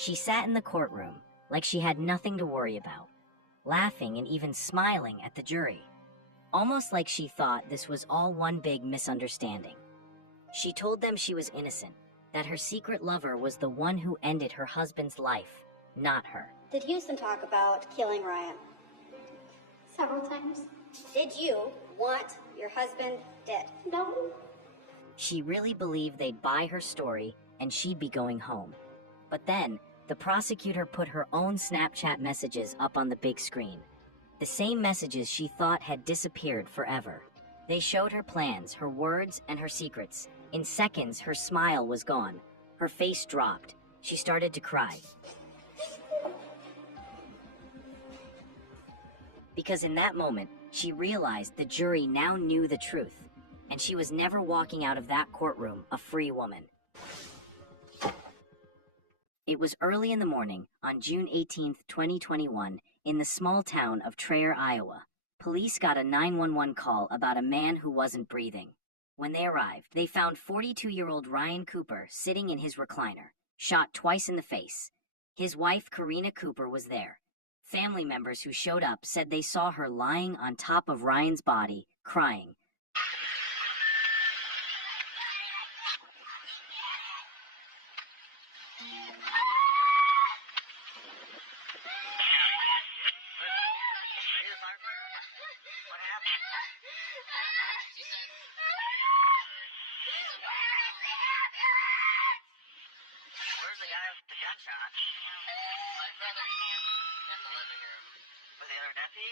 She sat in the courtroom like she had nothing to worry about, laughing and even smiling at the jury, almost like she thought this was all one big misunderstanding. She told them she was innocent, that her secret lover was the one who ended her husband's life, not her. Did Houston talk about killing Ryan? Several times. Did you want your husband dead? No. She really believed they'd buy her story and she'd be going home. But then, the prosecutor put her own Snapchat messages up on the big screen. The same messages she thought had disappeared forever. They showed her plans, her words, and her secrets. In seconds, her smile was gone. Her face dropped. She started to cry. Because in that moment, she realized the jury now knew the truth, and she was never walking out of that courtroom a free woman. It was early in the morning on June 18, 2021, in the small town of Traer, Iowa. Police got a 911 call about a man who wasn't breathing. When they arrived, they found 42-year-old Ryan Cooper sitting in his recliner, shot twice in the face. His wife, Karina Cooper, was there. Family members who showed up said they saw her lying on top of Ryan's body, crying. Where's the guy with the gunshot? My brother's in the living room. With the other deputy?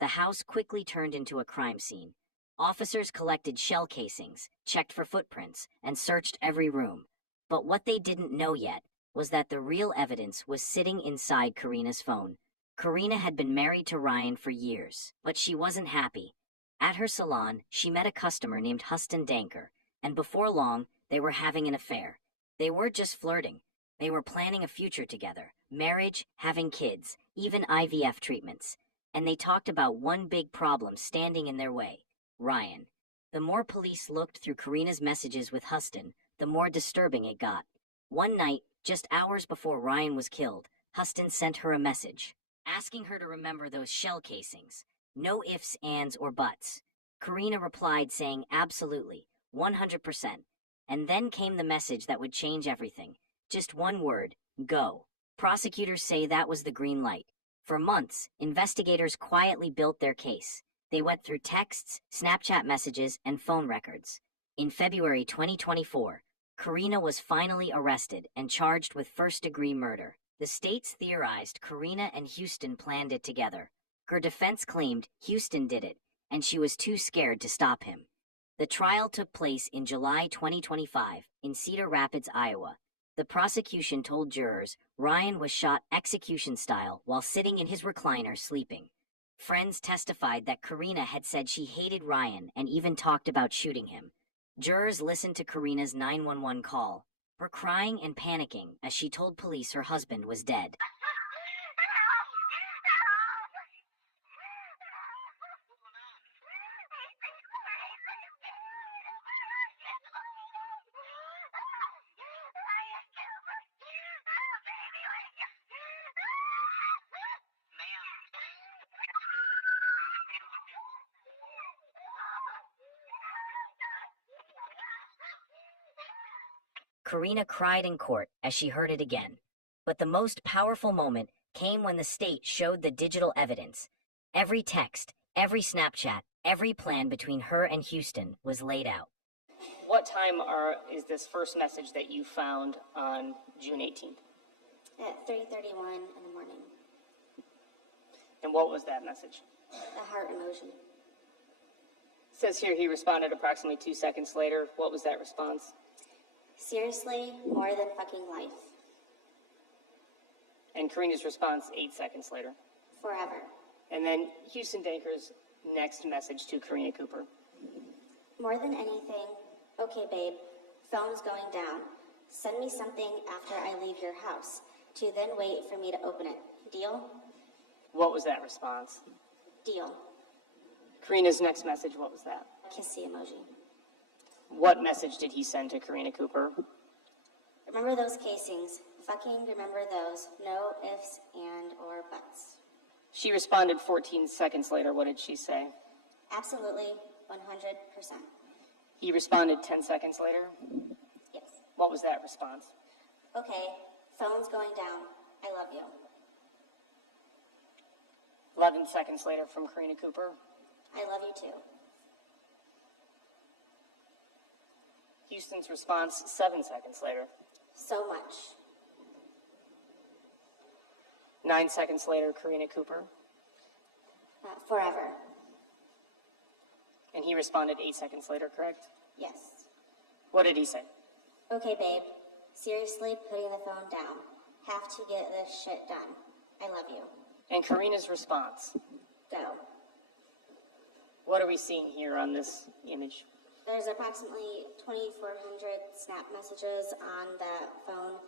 The house quickly turned into a crime scene. Officers collected shell casings, checked for footprints, and searched every room. But what they didn't know yet was that the real evidence was sitting inside Karina's phone. Karina had been married to Ryan for years, but she wasn't happy. At her salon, she met a customer named Huston Danker, and before long, they were having an affair. They weren't just flirting. They were planning a future together, marriage, having kids, even IVF treatments. And they talked about one big problem standing in their way: Ryan. The more police looked through Karina's messages with Huston, the more disturbing it got. One night, just hours before Ryan was killed, Huston sent her a message, asking her to remember those shell casings. No ifs, ands, or buts. Karina replied saying absolutely, 100%. And then came the message that would change everything. Just one word: go. Prosecutors say that was the green light. For months, investigators quietly built their case. They went through texts, Snapchat messages, and phone records. In February 2024, Karina was finally arrested and charged with first-degree murder. The states theorized Karina and Houston planned it together. Her defense claimed Houston did it, and she was too scared to stop him. The trial took place in July 2025 in Cedar Rapids, Iowa. The prosecution told jurors Ryan was shot execution style while sitting in his recliner sleeping. Friends testified that Karina had said she hated Ryan and even talked about shooting him. Jurors listened to Karina's 911 call, her crying and panicking as she told police her husband was dead. Karina cried in court as she heard it again. But the most powerful moment came when the state showed the digital evidence. Every text, every Snapchat, every plan between her and Houston was laid out. What time is this first message that you found on June 18th? At 3:31 in the morning. And what was that message? A heart emoji. It says here he responded approximately 2 seconds later. What was that response? Seriously, more than fucking life. And Karina's response 8 seconds later. Forever. And then Houston Danker's next message to Karina Cooper. More than anything, okay babe, phone's going down. Send me something after I leave your house, to then wait for me to open it. Deal? What was that response? Deal. Karina's next message, what was that? Kissy emoji. What message did he send to Karina Cooper? Remember those casings. Fucking remember those. No ifs and or buts. She responded 14 seconds later. What did she say? Absolutely, 100%. He responded 10 seconds later. Yes. What was that response? Okay, phone's going down. I love you. 11 seconds later from Karina Cooper. I love you too. Houston's response 7 seconds later. So much. 9 seconds later, Karina Cooper. Forever. And he responded 8 seconds later, correct? Yes. What did he say? Okay, babe. Seriously, putting the phone down. Have to get this shit done. I love you. And Karina's response. Go. What are we seeing here on this image? There's approximately 2,400 snap messages on that phone,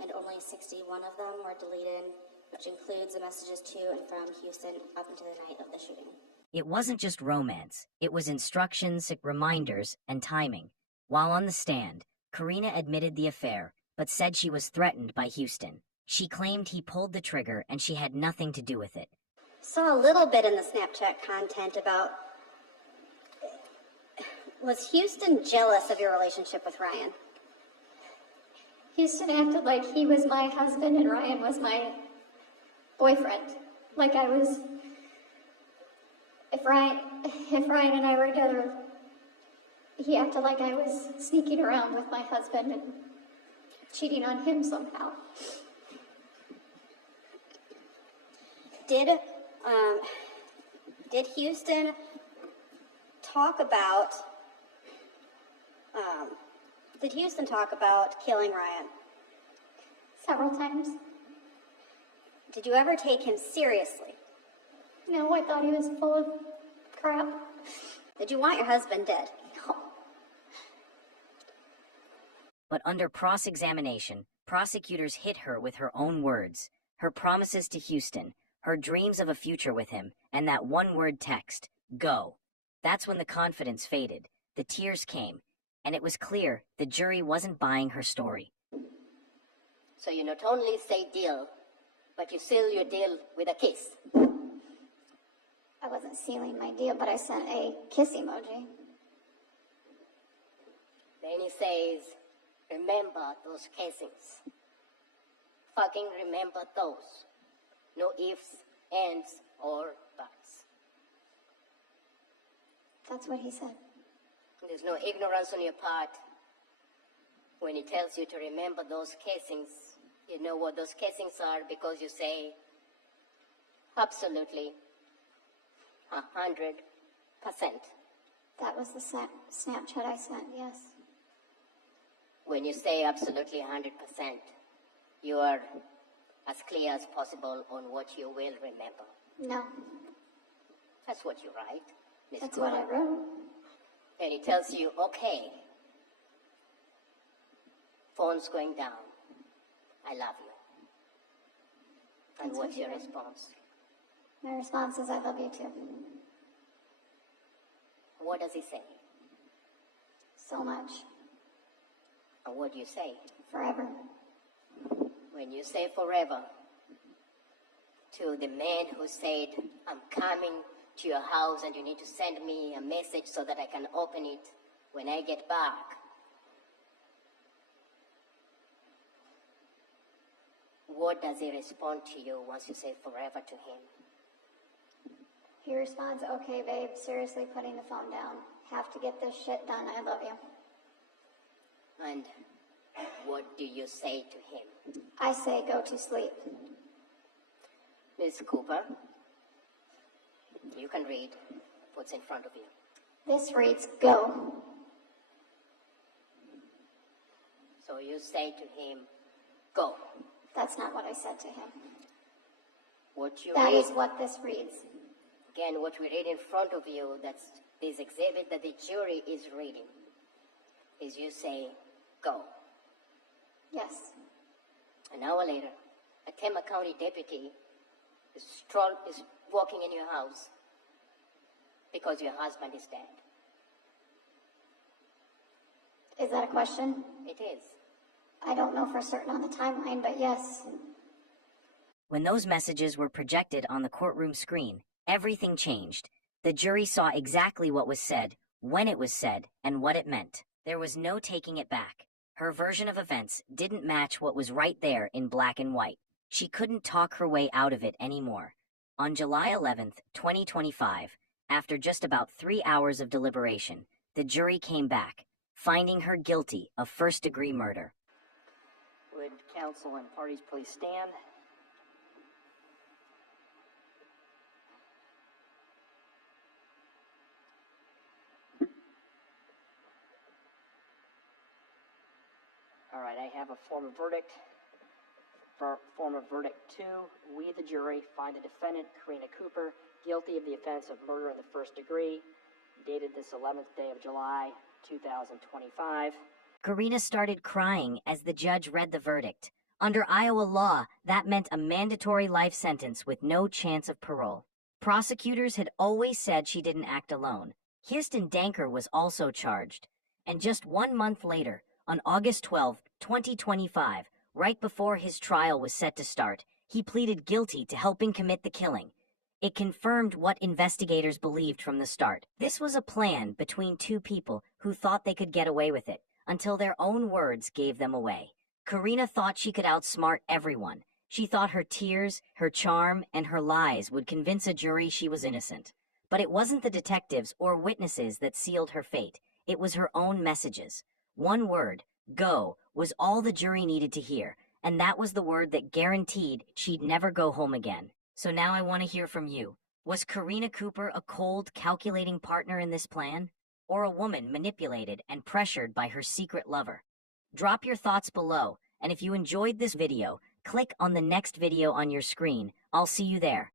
and only 61 of them were deleted, which includes the messages to and from Houston up until the night of the shooting. It wasn't just romance. It was instructions, reminders, and timing. While on the stand, Karina admitted the affair, but said she was threatened by Houston. She claimed he pulled the trigger and she had nothing to do with it. Saw a little bit in the Snapchat content about, was Houston jealous of your relationship with Ryan? Houston acted like he was my husband and Ryan was my boyfriend. Like I was, if Ryan and I were together, he acted like I was sneaking around with my husband and cheating on him somehow. Did Houston talk about, killing Ryan? Several times. Did you ever take him seriously? No, I thought he was full of crap. Did you want your husband dead? No. But under cross-examination, prosecutors hit her with her own words, her promises to Houston, her dreams of a future with him, and that one-word text, go. That's when the confidence faded, the tears came, and it was clear the jury wasn't buying her story. So you not only say deal, but you seal your deal with a kiss. I wasn't sealing my deal, but I sent a kiss emoji. Then he says, remember those casings. Fucking remember those. No ifs, ands, or buts. That's what he said. There's no ignorance on your part. When he tells you to remember those casings, you know what those casings are because you say, absolutely, 100%. That was the Snapchat I sent, yes. When you say absolutely 100%, you are as clear as possible on what you will remember. No. That's what you write, Miss That's Cooper. what I wrote. And he tells you, okay, phone's going down. I love you. And That's what's what you your wrote. response? My response is, I love you too. What does he say? So much. And what do you say? Forever. When you say forever to the man who said, I'm coming to your house and you need to send me a message so that I can open it when I get back. What does he respond to you once you say forever to him? He responds, okay, babe, seriously putting the phone down. Have to get this shit done. I love you. And what do you say to him? I say go to sleep. Miss Cooper, you can read what's in front of you. This reads, go. So you say to him, go. That's not what I said to him. What you That read, is what this reads. again, what we read in front of you, that's this exhibit that the jury is reading, is you say, go. Yes. An hour later, a Tema County deputy is walking in your house because your husband is dead. Is that a question? It is. I don't know for certain on the timeline, but yes. When those messages were projected on the courtroom screen, everything changed. The jury saw exactly what was said, when it was said, and what it meant. There was no taking it back. Her version of events didn't match what was right there in black and white. She couldn't talk her way out of it anymore. On July 11th, 2025, after just about 3 hours of deliberation, the jury came back, finding her guilty of first-degree murder. Would counsel and parties please stand? All right, I have a form of verdict. For form of verdict 2, we, the jury, find the defendant, Karina Cooper, guilty of the offense of murder in the first degree, dated this 11th day of July, 2025. Karina started crying as the judge read the verdict. Under Iowa law, that meant a mandatory life sentence with no chance of parole. Prosecutors had always said she didn't act alone. Houston Danker was also charged. And just 1 month later, on August 12, 2025, right before his trial was set to start, he pleaded guilty to helping commit the killing. It confirmed what investigators believed from the start. This was a plan between two people who thought they could get away with it, until their own words gave them away. Karina thought she could outsmart everyone. She thought her tears, her charm, and her lies would convince a jury she was innocent. But it wasn't the detectives or witnesses that sealed her fate. It was her own messages. One word, go, was all the jury needed to hear, and that was the word that guaranteed she'd never go home again. So now I want to hear from you. Was Karina Cooper a cold, calculating partner in this plan? Or a woman manipulated and pressured by her secret lover? Drop your thoughts below, and if you enjoyed this video, click on the next video on your screen. I'll see you there.